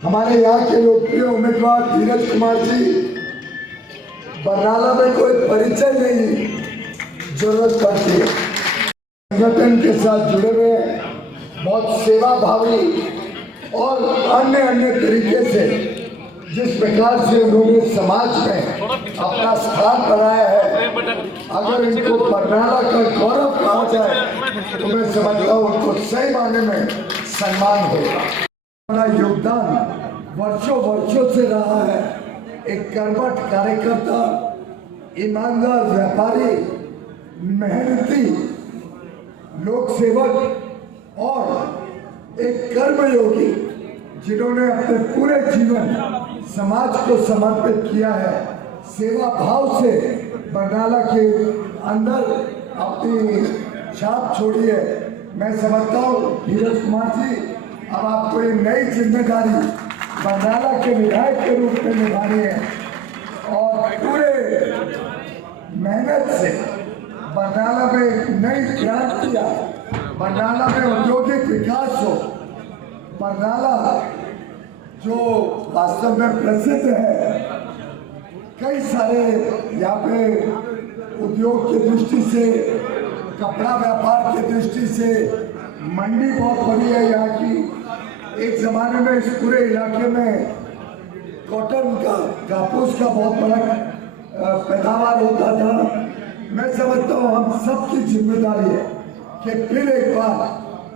हमारे यहाँ के लोकप्रिय उम्मीदवार धीरज कुमार जी, बरनाला में कोई परिचय नहीं जरूरत पड़ती है। संगठन के साथ जुड़े हुए बहुत सेवा भावी और अन्य अन्य तरीके से जिस प्रकार से उन्होंने समाज में अपना स्थान बनाया है, अगर इनको बरनाला का गौरव कहा जाए तो मैं समझता हूँ उनको सही मायने में सम्मान होगा। हमारा योगदान वर्षों वर्षों से रहा है। एक कर्मठ कार्यकर्ता, ईमानदार व्यापारी, मेहनती लोक सेवक और एक कर्मयोगी जिन्होंने अपने पूरे जीवन समाज को समर्पित किया है। सेवा भाव से बरनाला के अंदर अपनी छाप छोड़ी है। मैं समझता हूँ धीरज कुमार जी, अब आपको ये नई जिम्मेदारी बरनाला के विधायक के रूप में निभानी है और पूरे मेहनत से बरनाला में एक नई क्रांति आए, बरनाला में औद्योगिक विकास हो। बरनाला जो वास्तव में प्रसिद्ध है, कई सारे यहाँ पे उद्योग की दृष्टि से, कपड़ा व्यापार की दृष्टि से मंडी बहुत बड़ी है यहाँ की। एक जमाने में इस पूरे इलाके में कॉटन का, कापूस का बहुत बड़ा पैदावार होता था। मैं समझता हूँ हम सबकी जिम्मेदारी है कि फिर एक बार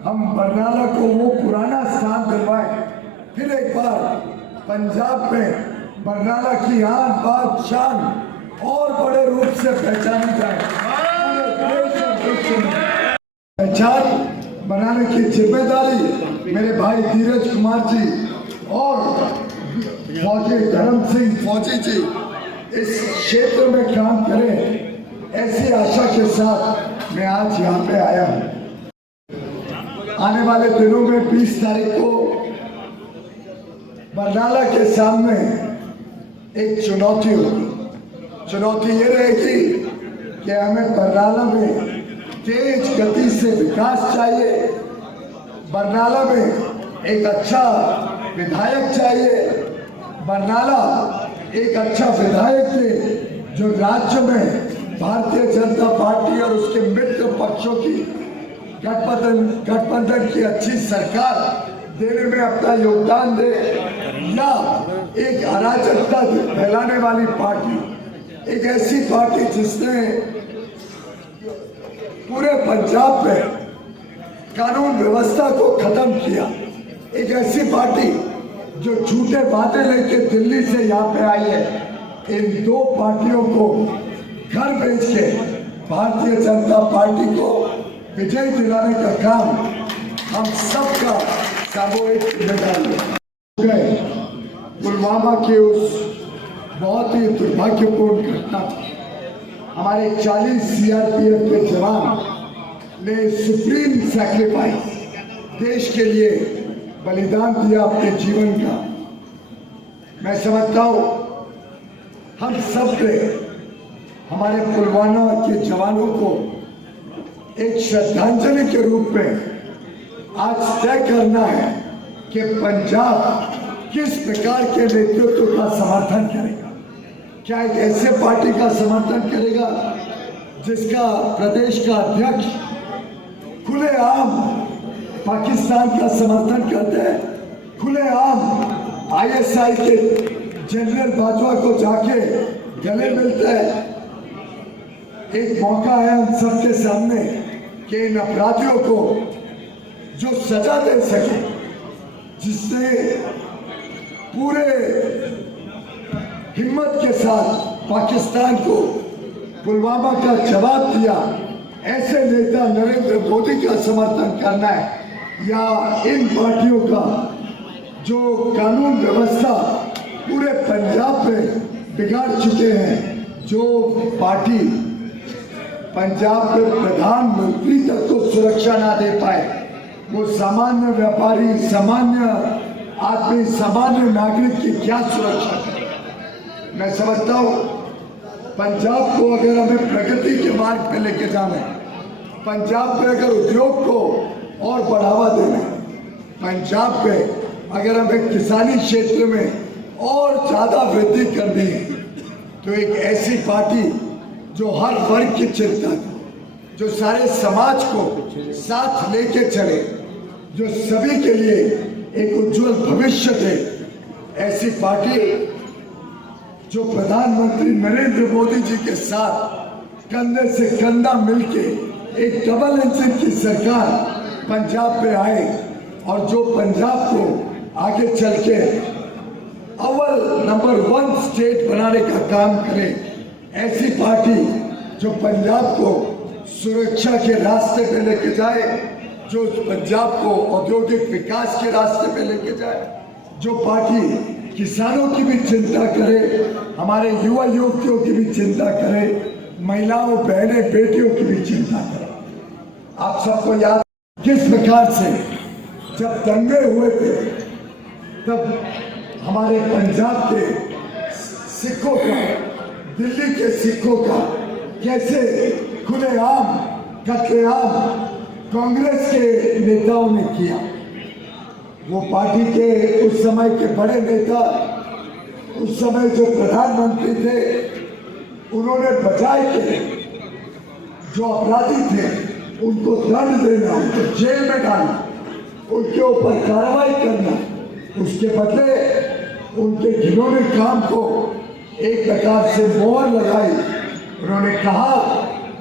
हम बरनाला को वो पुराना स्थान दिलवाएं। फिर एक बार पंजाब में बरनाला की आन बान शान और बड़े रूप से पहचानी जाए। पहचान बनाने की जिम्मेदारी मेरे भाई धीरज कुमार जी और फौजी धर्म सिंह फौजी जी इस क्षेत्र में काम करें, ऐसी आशा के साथ मैं आज यहाँ पे आया हूँ। आने वाले दिनों में 20 तारीख को बरनाला के सामने एक चुनौती होगी। चुनौती ये रहेगी कि हमें बरनाला में तेज गति से विकास चाहिए, बरनाला में एक अच्छा विधायक चाहिए, बरनाला एक अच्छा विधायक थे जो राज्य में भारतीय जनता पार्टी और उसके मित्र पक्षों की गठबंधन की अच्छी सरकार देने में अपना योगदान दे, या एक अराजकता फैलाने वाली पार्टी, एक ऐसी पार्टी जिसने पूरे पंजाब में कानून व्यवस्था को खत्म किया, एक ऐसी पार्टी जो झूठे वादे लेके दिल्ली से यहाँ पे आई है। इन दो पार्टियों को घर भेज के भारतीय जनता पार्टी को विजय दिलाने का काम हम सबका सामूहिक जिम्मेदारी है। पुलवामा के उस बहुत ही दुर्भाग्यपूर्ण घटना, हमारे 40 सीआरपीएफ के जवान ने सुप्रीम सैक्रिफाइस देश के लिए बलिदान दिया अपने जीवन का। मैं समझता हूँ हम सब ने हमारे पुलवामा के जवानों को एक श्रद्धांजलि के रूप में आज तय करना है कि पंजाब किस प्रकार के नेतृत्व का समर्थन करेगा। क्या एक ऐसे पार्टी का समर्थन करेगा जिसका प्रदेश का अध्यक्ष खुलेआम पाकिस्तान का समर्थन करते हैं, खुलेआम आईएसआई के जनरल बाजवा को जाके गले मिलते हैं। एक मौका है हम सबके सामने कि इन अपराधियों को जो सजा दे सके, जिससे पूरे हिम्मत के साथ पाकिस्तान को पुलवामा का जवाब दिया, ऐसे नेता नरेंद्र मोदी का समर्थन करना है, या इन पार्टियों का जो कानून व्यवस्था पूरे पंजाब में बिगाड़ चुके हैं, जो पार्टी पंजाब में प्रधानमंत्री तक को सुरक्षा ना दे पाए, वो सामान्य व्यापारी, सामान्य आदमी, सामान्य नागरिक की क्या सुरक्षा करे। मैं समझता हूँ पंजाब को अगर हमें प्रगति के मार्ग पे लेके जाना है, पंजाब में अगर उद्योग को और बढ़ावा देना है, पंजाब पे अगर हमें किसानी क्षेत्र में और ज़्यादा वृद्धि करनी है तो एक ऐसी पार्टी जो हर वर्ग की चिंता करे, जो सारे समाज को साथ लेके चले, जो सभी के लिए एक उज्जवल भविष्य दे, ऐसी पार्टी जो प्रधानमंत्री नरेंद्र मोदी जी के साथ कंधे से कंधा मिलके एक डबल इंजन की सरकार पंजाब में आए और जो पंजाब को आगे चल के अव्वल नंबर 1 स्टेट बनाने का काम करे, ऐसी पार्टी जो पंजाब को सुरक्षा के रास्ते पे लेके जाए, जो पंजाब को औद्योगिक विकास के रास्ते पे लेके जाए, जो पार्टी किसानों की भी चिंता करे, हमारे युवा युवतियों की भी चिंता करे, महिलाओं बहनें बेटियों की भी चिंता करे। आप सबको याद किस प्रकार से जब दंगे हुए थे तब हमारे पंजाब के सिखों का, दिल्ली के सिखों का कैसे खुलेआम कत्लेआम कांग्रेस के नेताओं ने किया। वो पार्टी के उस समय के बड़े नेता, उस समय जो प्रधानमंत्री थे, उन्होंने बजाय के जो अपराधी थे उनको दंड देना, उनको जेल में डालना, उनके ऊपर कार्रवाई करना, उसके बदले उनके घिनौने काम को एक प्रकार से मोहर लगाई। उन्होंने कहा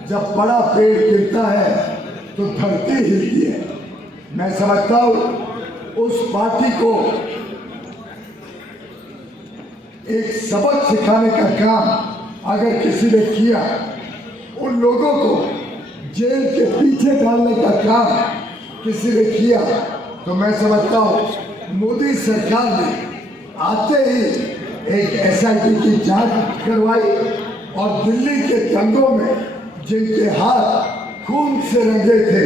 जब बड़ा पेड़ गिरता है तो धरती हिलती है। मैं समझता हूँ उस पार्टी को एक सबक सिखाने का काम अगर किसी ने किया, उन लोगों को जेल के पीछे डालने का काम किसी ने किया, तो मैं समझता हूँ मोदी सरकार ने आते ही एक SIT की जांच करवाई और दिल्ली के दंगों में जिनके हाथ खून से रंगे थे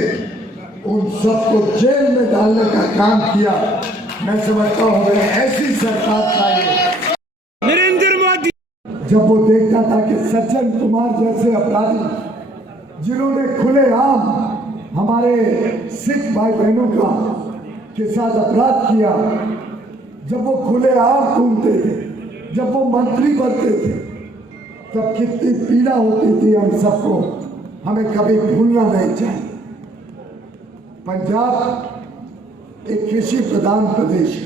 उन सबको जेल में डालने का काम किया। मैं समझता हूँ हमें ऐसी सरकार चाहिए। नरेंद्र मोदी जब वो देखता था कि सज्जन कुमार जैसे अपराधी जिन्होंने खुलेआम हमारे सिख भाई बहनों का के साथ अपराध किया, जब वो खुलेआम घूमते थे, जब वो मंत्री बनते थे, तब कितनी पीड़ा होती थी हम सबको, हमें कभी भूलना नहीं चाहिए। पंजाब एक कृषि प्रधान प्रदेश है,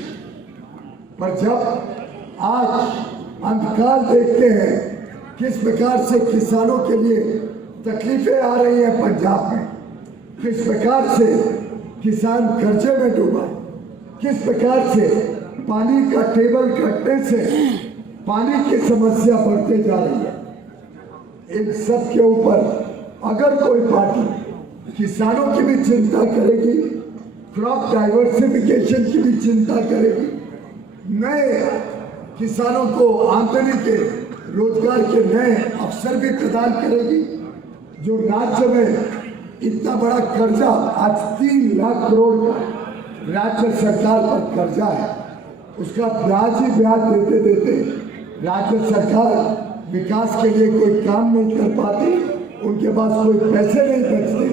पर जब आज अंधकार देखते हैं किस प्रकार से किसानों के लिए तकलीफें आ रही हैं पंजाब में, किस प्रकार से किसान कर्जे में डूबा, किस प्रकार से पानी का टेबल घटने से पानी की समस्या बढ़ते जा रही है, इन सब के ऊपर अगर कोई पार्टी किसानों की भी चिंता करेगी, क्रॉप डाइवर्सिफिकेशन की भी चिंता करेगी, नए किसानों को आमदनी के रोजगार के नए अवसर भी प्रदान करेगी, जो राज्य में इतना बड़ा कर्जा आज 3 लाख करोड़ का राज्य सरकार पर कर्जा है, उसका ब्याज ही ब्याज देते देते राज्य सरकार विकास के लिए कोई काम नहीं कर पाती, उनके पास कोई पैसे नहीं बचते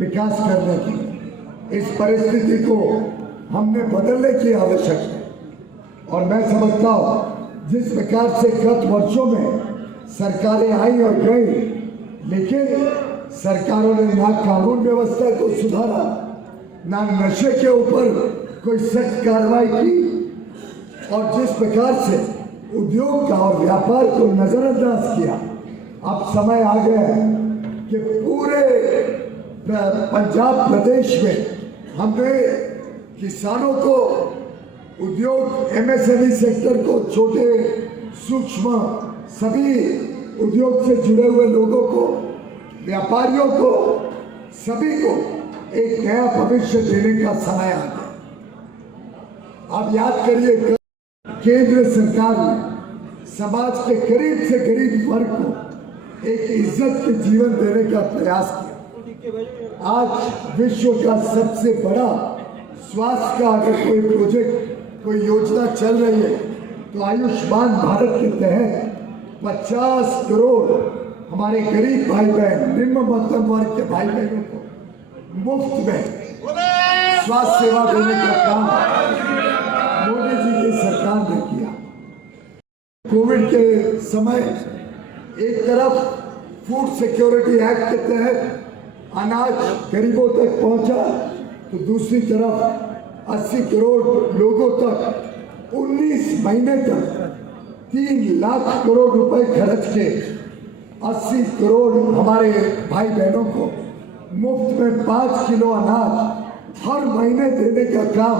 विकास करने की। इस परिस्थिति को हमने बदलने की आवश्यकता है और मैं समझता हूँ जिस प्रकार से गत वर्षों में सरकारें आई और गई, लेकिन सरकारों ने ना कानून व्यवस्था को सुधारा, ना नशे के ऊपर कोई सख्त कार्रवाई की, और जिस प्रकार से उद्योग का और व्यापार को नजरअंदाज किया। अब समय आ गया है कि पूरे पंजाब प्रदेश में हमने किसानों को, उद्योग MSME सेक्टर को, छोटे सूक्ष्म सभी उद्योग से जुड़े हुए लोगों को, व्यापारियों को, सभी को एक नया भविष्य देने का समय आ गया। आप याद करिए केंद्र सरकार ने समाज के गरीब से गरीब वर्ग को एक इज्जत के जीवन देने का प्रयास किया। आज विश्व का सबसे बड़ा स्वास्थ्य का अगर कोई प्रोजेक्ट, कोई योजना चल रही है तो आयुष्मान भारत के तहत 50 करोड़ हमारे गरीब भाई बहन, निम्न मध्यम वर्ग के भाई बहनों को मुफ्त में स्वास्थ्य सेवा देने का काम कोविड के समय एक तरफ फूड सिक्योरिटी एक्ट के तहत अनाज गरीबों तक पहुंचा, तो दूसरी तरफ 80 करोड़ लोगों तक 19 महीने तक 3 लाख करोड़ रुपए खर्च के 80 करोड़ हमारे भाई बहनों को मुफ्त में 5 किलो अनाज हर महीने देने का काम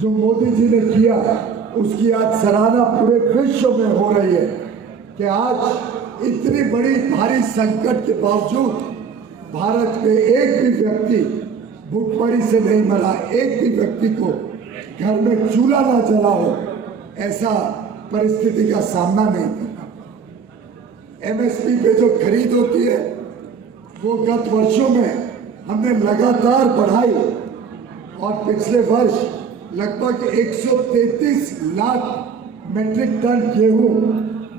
जो मोदी जी ने किया, उसकी आज सराहना पूरे विश्व में हो रही है कि आज इतनी बड़ी भारी संकट के बावजूद भारत में एक भी व्यक्ति भूखमरी से नहीं मरा, एक भी व्यक्ति को घर में चूल्हा ना जला हो, ऐसा परिस्थिति का सामना नहीं करना। एमएसपी पे जो खरीद होती है वो गत वर्षों में हमने लगातार बढ़ाई और पिछले वर्ष लगभग 133 लाख मीट्रिक टन गेहूं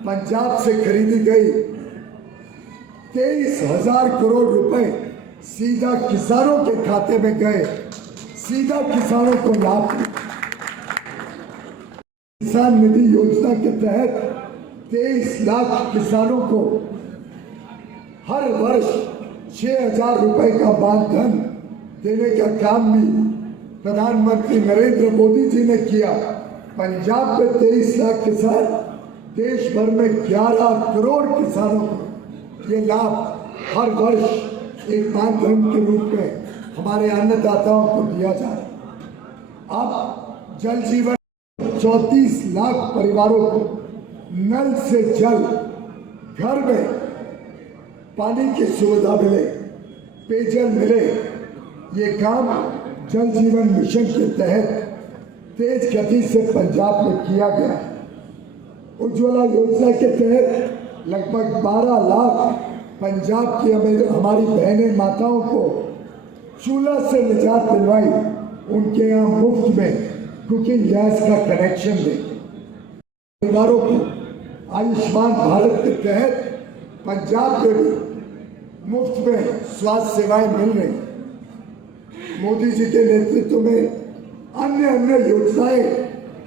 पंजाब से खरीदी गई। 23,000 करोड़ रुपए सीधा किसानों के खाते में गए, सीधा किसानों को लाभ मिला। किसान निधि योजना के तहत 23 लाख किसानों को हर वर्ष 6,000 रुपए का मानधन देने का काम भी प्रधानमंत्री नरेंद्र मोदी जी ने किया। पंजाब में 23 लाख किसान, देश भर में 11 करोड़ किसानों को ये लाभ हर वर्ष एक मानधन के रूप में हमारे अन्नदाताओं को दिया जा रहा है। अब जल जीवन 34 लाख परिवारों को नल से जल, घर में पानी की सुविधा मिले, पेयजल मिले, ये काम जल जीवन मिशन के तहत तेज गति से पंजाब में किया गया है। उज्ज्वला योजना के तहत लगभग 12 लाख पंजाब की हमारी बहनें माताओं को चूल्हा से निजात दिलवाई, उनके यहाँ मुफ्त में कुकिंग गैस का कनेक्शन दे। परिवारों को आयुष्मान भारत के तहत पंजाब में भी मुफ्त में स्वास्थ्य सेवाएं मिल रही। मोदी जी के नेतृत्व में अन्य योजनाएं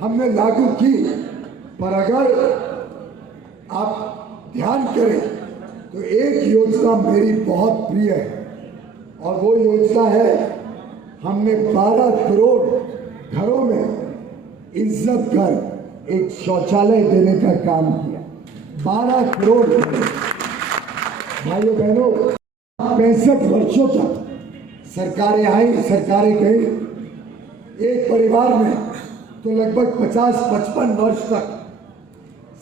हमने लागू की, पर अगर आप ध्यान करें तो एक योजना मेरी बहुत प्रिय है और वो योजना है, हमने 12 करोड़ घरों में इज्जत घर एक शौचालय देने का काम किया। 12 करोड़ भाइयों बहनों, 65 वर्षों तक सरकारें आई, सरकारें गई। एक परिवार में तो लगभग 50-55 वर्ष तक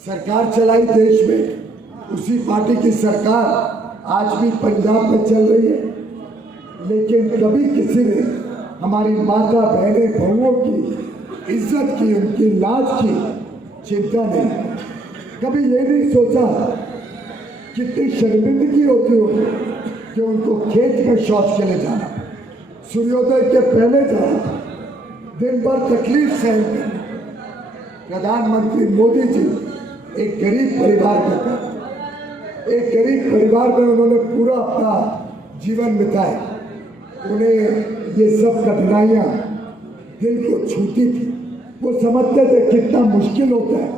सरकार चलाई देश में। उसी पार्टी की सरकार आज भी पंजाब में चल रही है, लेकिन कभी किसी ने हमारी माता बहनें बहुओं की इज्जत की, उनकी लाज की चिंता नहीं। कभी ये नहीं सोचा कितनी शर्मिंदगी होती हो कि उनको खेत में शौच के लिए जाना, सूर्योदय के पहले जाना, दिन भर तकलीफ सहन करना। प्रधानमंत्री मोदी जी एक गरीब परिवार में थे, एक गरीब परिवार में उन्होंने पूरा अपना जीवन बिताया। उन्हें ये सब कठिनाइयाँ दिल को छूती थी। वो समझते थे कितना मुश्किल होता है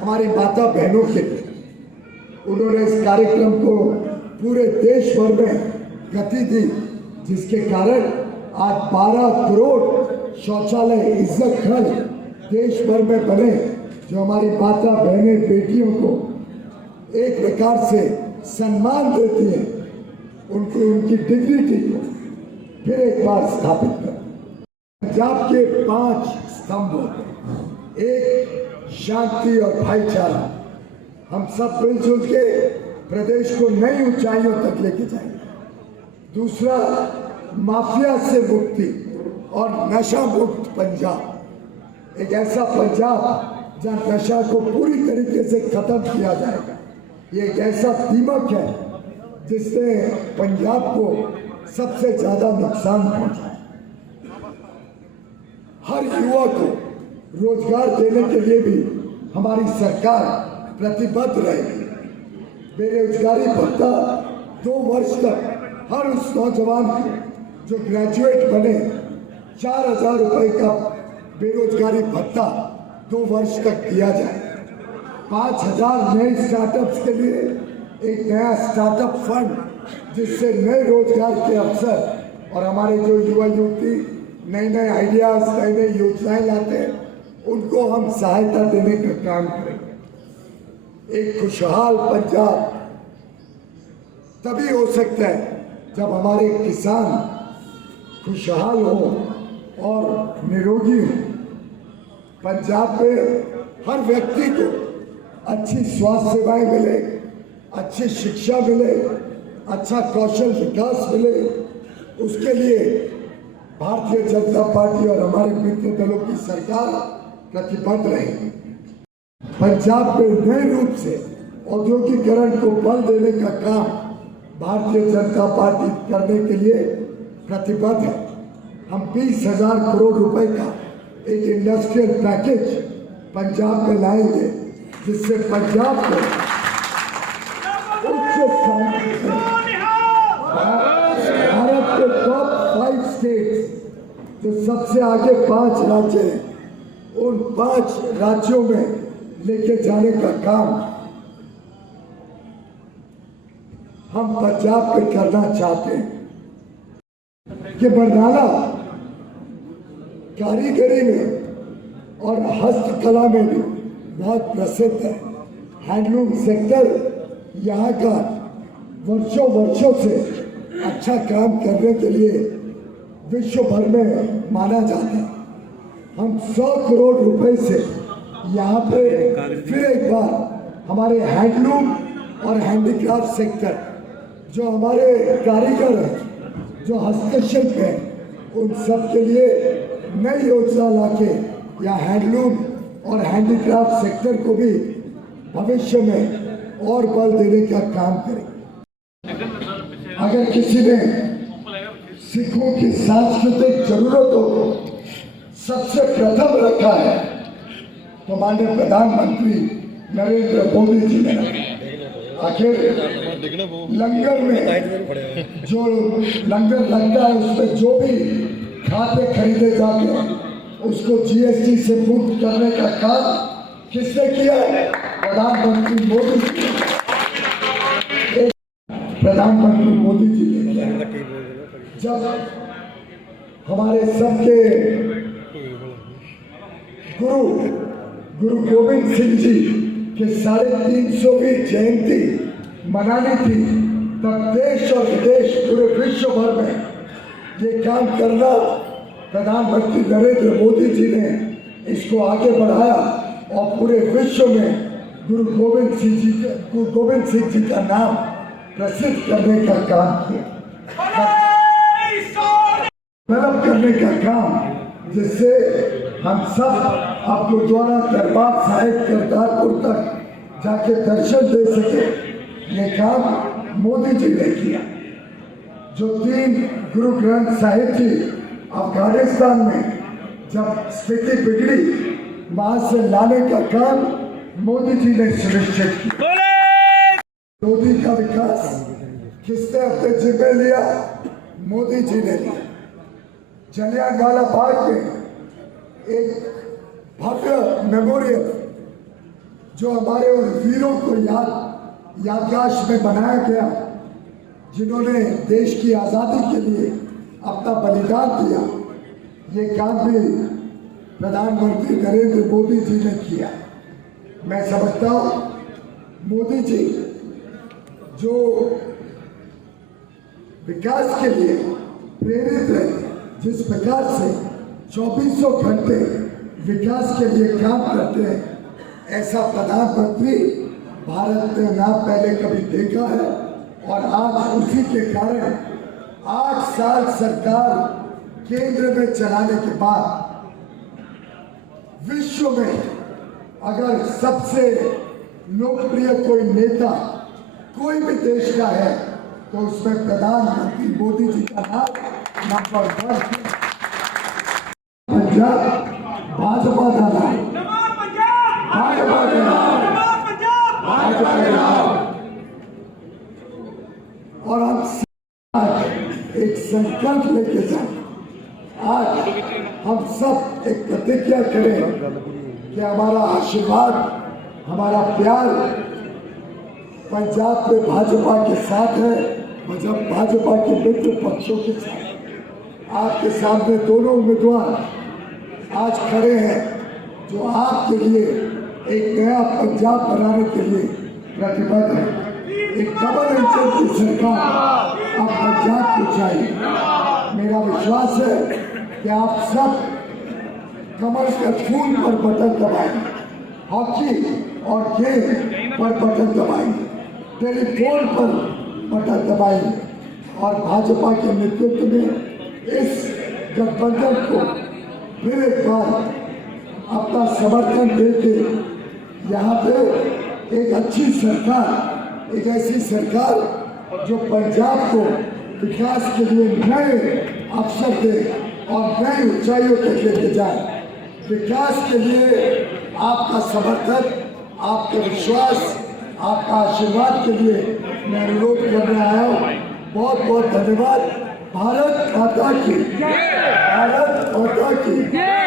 हमारी माता बहनों के लिए। उन्होंने इस कार्यक्रम को पूरे देश भर में गति दी, जिसके कारण आज 12 करोड़ शौचालय इज्जत घर देश भर में बने, जो हमारी माता बहनें बेटियों को एक प्रकार से सम्मान देती है, उनको उनकी डिग्निटी को फिर एक बार स्थापित कर। पंजाब के 5 स्तंभ होते हैं। एक शांति और भाईचारा, हम सब मिलजुल के प्रदेश को नई ऊंचाइयों तक लेके जाएंगे। दूसरा, माफिया से मुक्ति और नशा मुक्त पंजाब, एक ऐसा पंजाब जहां नशा को पूरी तरीके से खत्म किया जाएगा। ये एक ऐसा दीमक है जिसने पंजाब को सबसे ज्यादा नुकसान पहुंचा है। हर युवा को रोजगार देने के लिए भी हमारी सरकार प्रतिबद्ध रहेगी। बेरोजगारी भत्ता 2 वर्ष तक हर उस नौजवान को जो ग्रेजुएट बने 4,000 रुपए का बेरोजगारी भत्ता 2 वर्ष तक दिया जाए। 5,000 नए स्टार्टअप्स के लिए एक नया स्टार्टअप फंड, जिससे नए रोजगार के अवसर और हमारे जो युवा युवती नए नए आइडियाज नई नई योजनाएं लाते हैं उनको हम सहायता देने का काम करेंगे। एक खुशहाल पंजाब तभी हो सकता है जब हमारे किसान खुशहाल हो और निरोगी हो। पंजाब में हर व्यक्ति को अच्छी स्वास्थ्य सेवाएं मिले, अच्छी शिक्षा मिले, अच्छा कौशल विकास मिले, उसके लिए भारतीय जनता पार्टी और हमारे मित्र दलों की सरकार प्रतिबद्ध रहेगी। पंजाब में नए रूप से औद्योगिकरण को बल देने का काम भारतीय जनता पार्टी करने के लिए प्रतिबद्ध है। हम 20,000 करोड़ रुपए का एक इंडस्ट्रियल पैकेज पंजाब में लाएंगे, जिससे पंजाब को उच्च स्थान भारत के टॉप 5 स्टेट्स जो सबसे आगे 5 राज्य हैं, उन 5 राज्यों में लेके जाने का काम हम पंजाब पे करना चाहते हैं। कि बरनाला कारीगरी में और हस्तकला में भी बहुत प्रसिद्ध है। हैंडलूम सेक्टर यहाँ का वर्षों से अच्छा काम करने के लिए विश्व भर में माना जाता है। हम 100 करोड़ रुपए से यहाँ पे फिर एक बार हमारे हैंडलूम और हैंडीक्राफ्ट सेक्टर, जो हमारे कारीगर हैं, जो हस्तशिल्प है, उन सब के लिए नई योजना लाके या हैंडलूम और हैंडीक्राफ्ट सेक्टर को भी भविष्य में और बल देने का काम करें। अगर किसी ने सिखों की सांस्कृतिक जरूरतों को सबसे प्रथम रखा है तो माननीय प्रधानमंत्री नरेंद्र मोदी जी ने रखा। आखिर लंगर में जो लंगर लगता है उसमें जो भी खाते खरीदे जाते हैं उसको जीएसटी से मुक्त करने का काम किसने किया है? प्रधानमंत्री मोदी जी। प्रधानमंत्री मोदी जी ने किया। जब हमारे सबके गुरु गोविंद सिंह जी कि 350वीं जयंती मनानी थी, तब देश और विदेश पूरे विश्व भर में ये काम करना प्रधानमंत्री नरेंद्र मोदी जी ने इसको आगे बढ़ाया और पूरे विश्व में गुरु गोविंद सिंह जी का नाम प्रसिद्ध करने का काम किया, डेवलप करने का काम, जिससे हम सब अब गुरुद्वारा दरबार साहिब करतारपुर तक जाके दर्शन दे सके। ये काम मोदी जी ने किया। जो 3 गुरु ग्रंथ साहिब जी अफगानिस्तान में जब स्थिति बिगड़ी, वहां से लाने का काम मोदी जी ने सुनिश्चित किया। मोदी का विकास किसने अपने जिम्मे लिया? मोदी जी ने लिया। जलियांवाला बाग में एक भव्य मेमोरियल जो हमारे उन वीरों को यादगाश में बनाया गया, जिन्होंने देश की आज़ादी के लिए अपना बलिदान दिया, ये काम भी प्रधानमंत्री नरेंद्र मोदी जी ने किया। मैं समझता हूँ मोदी जी जो विकास के लिए प्रेरित है, जिस प्रकार से 2400 घंटे विकास के लिए काम करते हैं, ऐसा प्रधानमंत्री भारत ने ना पहले कभी देखा है। और आज उसी के कारण 8 साल सरकार केंद्र में चलाने के बाद विश्व में अगर सबसे लोकप्रिय कोई नेता कोई भी देश का है तो उसमें प्रधानमंत्री मोदी जी का नाम नंबर 1। पंजाब भाजपा का नाम, भाजपा का नाम, भाजपा का नाम। और हम आज एक संकल्प लेके जाए। आज हम सब एक प्रतिज्ञा करें कि हमारा आशीर्वाद हमारा प्यार पंजाब में भाजपा के साथ है, मतलब भाजपा के मित्र पक्षों के साथ। आपके सामने दोनों उम्मीदवार आज खड़े हैं जो आपके लिए एक नया पंजाब बनाने के लिए प्रतिबद्ध है। एक डबल इंजन की सरकार अब पंजाब को चाहिए। मेरा विश्वास है कि आप सब कमर के फूल पर बटन दबाएंगे, हॉकी और गेम पर बटन दबाएंगे, टेलीफोन पर बटन दबाएंगे और भाजपा के नेतृत्व में इस गठबंधन को फिर एक बार अपना समर्थन देके यहाँ पे एक अच्छी सरकार, एक ऐसी सरकार जो पंजाब को विकास के लिए नए अवसर दे और नई ऊंचाइयों तक लेके जाए। विकास के लिए आपका समर्थन, आपका विश्वास, आपका आशीर्वाद के लिए मैं अनुरोध करने आया हूँ। बहुत बहुत धन्यवाद। भारत माता की, भारत माता की।